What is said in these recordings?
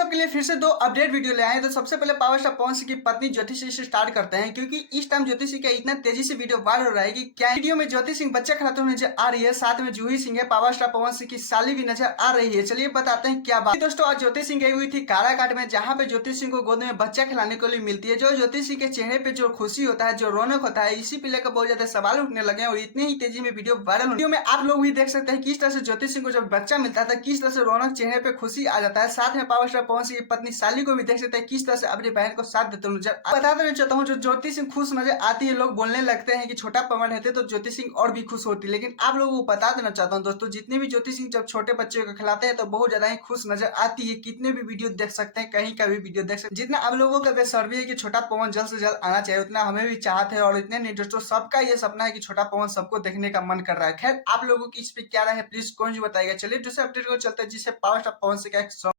सबके लिए फिर से दो अपडेट वीडियो ले आए हैं। तो सबसे पहले पावर स्टार पवन सिंह की पत्नी ज्योति सिंह से स्टार्ट करते हैं, क्योंकि इस टाइम ज्योति सिंह का इतना तेजी से वीडियो वायरल हो रहा है कि क्या वीडियो में ज्योति सिंह बच्चा खिलाते हुए नजर आ रही है, साथ में जूही सिंह है, पावर स्टार पवन सिंह की साली भी नजर आ रही है। चलिए बताते हैं क्या बात। दोस्तों, आज ज्योति सिंह गई हुई थी काराकाट में, जहाँ पे ज्योति सिंह को गोद में बच्चा खिलाने के लिए मिलती है। जो ज्योति सिंह के चेहरे पे जो खुशी होता है, जो रौनक होता है, इसी पे लेकर बहुत ज्यादा सवाल उठने लगे और इतनी ही तेजी में वीडियो वायरल वीडियो में आप लोग भी देख सकते हैं किस तरह से ज्योति सिंह को जब बच्चा मिलता है किस तरह से रौनक चेहरे पे खुशी आ जाता है। साथ में पावर स्टार पवन सिंह की पत्नी साली को भी देख सकते हैं किस तरह से अपनी बहन को साथ देते नजर बता देना चाहता हूँ। जो ज्योति सिंह खुश नजर आती है, लोग बोलने लगते हैं कि छोटा पवन रहते तो ज्योति सिंह और भी खुश होती, लेकिन आप लोगों को बता देना चाहता हूँ दोस्तों, जितने भी ज्योति सिंह जब छोटे बच्चे को खिलाते हैं तो बहुत ज्यादा ही खुश नजर आती है। कितने भी वीडियो देख सकते हैं, कहीं का भी वीडियो देख सकते हैं। जितना आप लोगों का बेसब्री है कि छोटा पवन जल्द से जल्द आना चाहिए, उतना हमें भी चाहते हैं और इतने नहीं दोस्तों, सबका ये सपना है कि छोटा पवन सबको देखने का मन कर रहा है। खैर, आप लोगों की इस पे क्या राय है प्लीज कौन जी बताइएगा। चलिए दूसरे अपडेट को चलते हैं, जिससे पावर स्टार पवन सिंह का एक सॉन्ग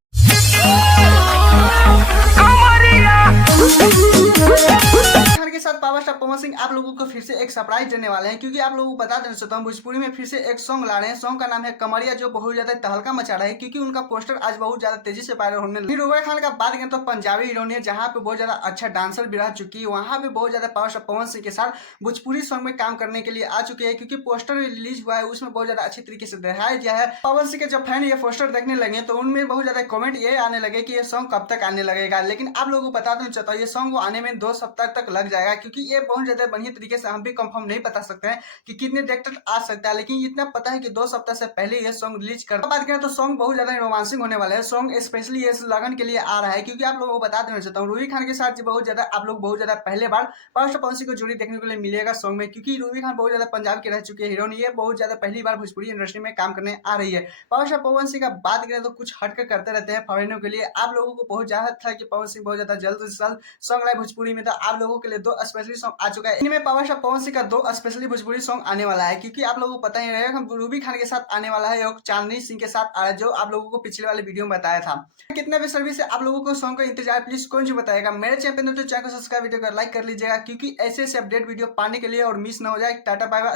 के साथ पावर स्टार पवन सिंह आप लोगों को फिर से एक सरप्राइज देने वाले हैं, क्योंकि आप लोगों को बता देना चाहता हूँ भोजपुरी में फिर से एक सॉन्ग ला रहे हैं। सॉन्ग का नाम है कमरिया, जो बहुत ज्यादा तहलका मचा रहा है, क्योंकि उनका पोस्टर आज बहुत ज्यादा तेजी से वायरल होने लगा। रूबा खान का बात करें तो पंजाबी हीरोइन है, जहाँ पे बहुत ज्यादा अच्छा डांसर भी रह चुकी है। वहाँ पे बहुत ज्यादा पावर स्टार पवन सिंह के साथ भोजपुरी सॉन्ग में काम करने के लिए आ चुके हैं, क्योंकि पोस्टर रिलीज हुआ है, उसमें बहुत ज्यादा अच्छी तरीके से दिखाया गया है। पवन सिंह के जब फैन ये पोस्टर देखने लगे तो उनमें बहुत ज्यादा कमेंट ये आने लगे कि ये सॉन्ग कब तक आने लगेगा। लेकिन आप लोगों को बता देना चाहता हूँ, ये सॉन्ग आने में 2 सप्ताह तक लग जाएगा, क्योंकि ये बहुत ज्यादा बढ़िया तरीके से हम भी कंफर्म नहीं बता सकते हैं कि कितने डेट तक आ सकता है, लेकिन इतना पता है कि 2 सप्ताह से पहले ये सॉन्ग रिलीज कर। बात करें तो सॉन्ग बहुत ज्यादा रोमांसिक होने वाला है। सॉन्ग स्पेशली इस लगन के लिए आ रहा है, क्योंकि आप लोगों को बता देना चाहता हूँ रूबी खान के साथ बहुत ज्यादा आप लोग बहुत ज्यादा पहले बार पावर स्टार पवन सिंह को जोड़ी देखने को मिलेगा सॉन्ग में, क्योंकि रूबी खान बहुत ज्यादा पंजाब के रह चुके हैं हीरोइन, ये बहुत ज्यादा पहली बार भोजपुरी इंडस्ट्री में काम करने आ रही है। पावर स्टार पवन सिंह का बात करें तो कुछ हटकर करते रहते हैं फॉरेनर के लिए। आप लोगों को बहुत ज्यादा था कि पवन सिंह बहुत ज्यादा जल्द से जल्द सॉन्ग लाए भोजपुरी में, तो आप लोगों के लिए 2 स्पेशली सॉन्ग आ चुका है। इनमें पावर स्टार पवन सिंह का 2 स्पेशली भोजपुरी सॉन्ग आने वाला है, क्योंकि आप लोगों को पता ही रहेगा हम रूबी खान के साथ आने वाला है और चांदनी सिंह के साथ आ रहा है, जो आप लोगों को पिछले वाले वीडियो में बताया था। कितना भी सर्विस है आप लोगों को सॉन्ग का इंतजार प्लीज कौन जी बताएगा। मेरे चैनल तो चैनल को सब्सक्राइब, वीडियो को लाइक कर लीजिएगा, क्योंकि ऐसे अपडेट वीडियो पाने के लिए और मिस ना हो जाए। Tata bye bye.